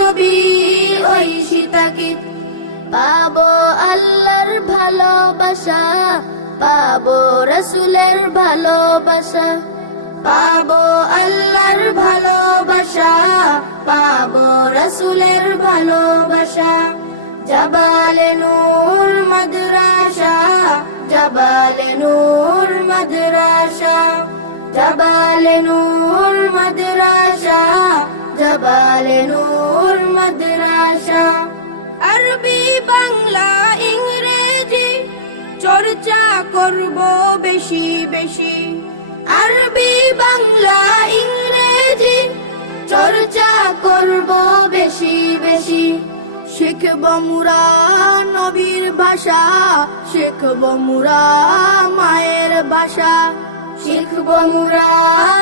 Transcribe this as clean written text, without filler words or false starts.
ছবি ওই সীতাকে। পাবো আল্লাহর ভালোবাসা, পাবো রাসূলের ভালোবাসা, পাবো আল্লাহর ভালোবাসা, পাবো রাসূলের ভালোবাসা। জাবালে নূর মাদ্রাসা, জাবালে নূর মাদ্রাসা, জাবালে নূর মাদ্রাসা, জাবালে নূর মাদ্রাসা। আরবি বাংলা ইংরেজি চর্চা করব বেশি বেশি, আরবি বাংলা ইংরেজি চর্চা করব বেশি বেশি। শিখব মুরা নবীর ভাষা, শিখব মুরা মায়ের ভাষা, শিখব মুরা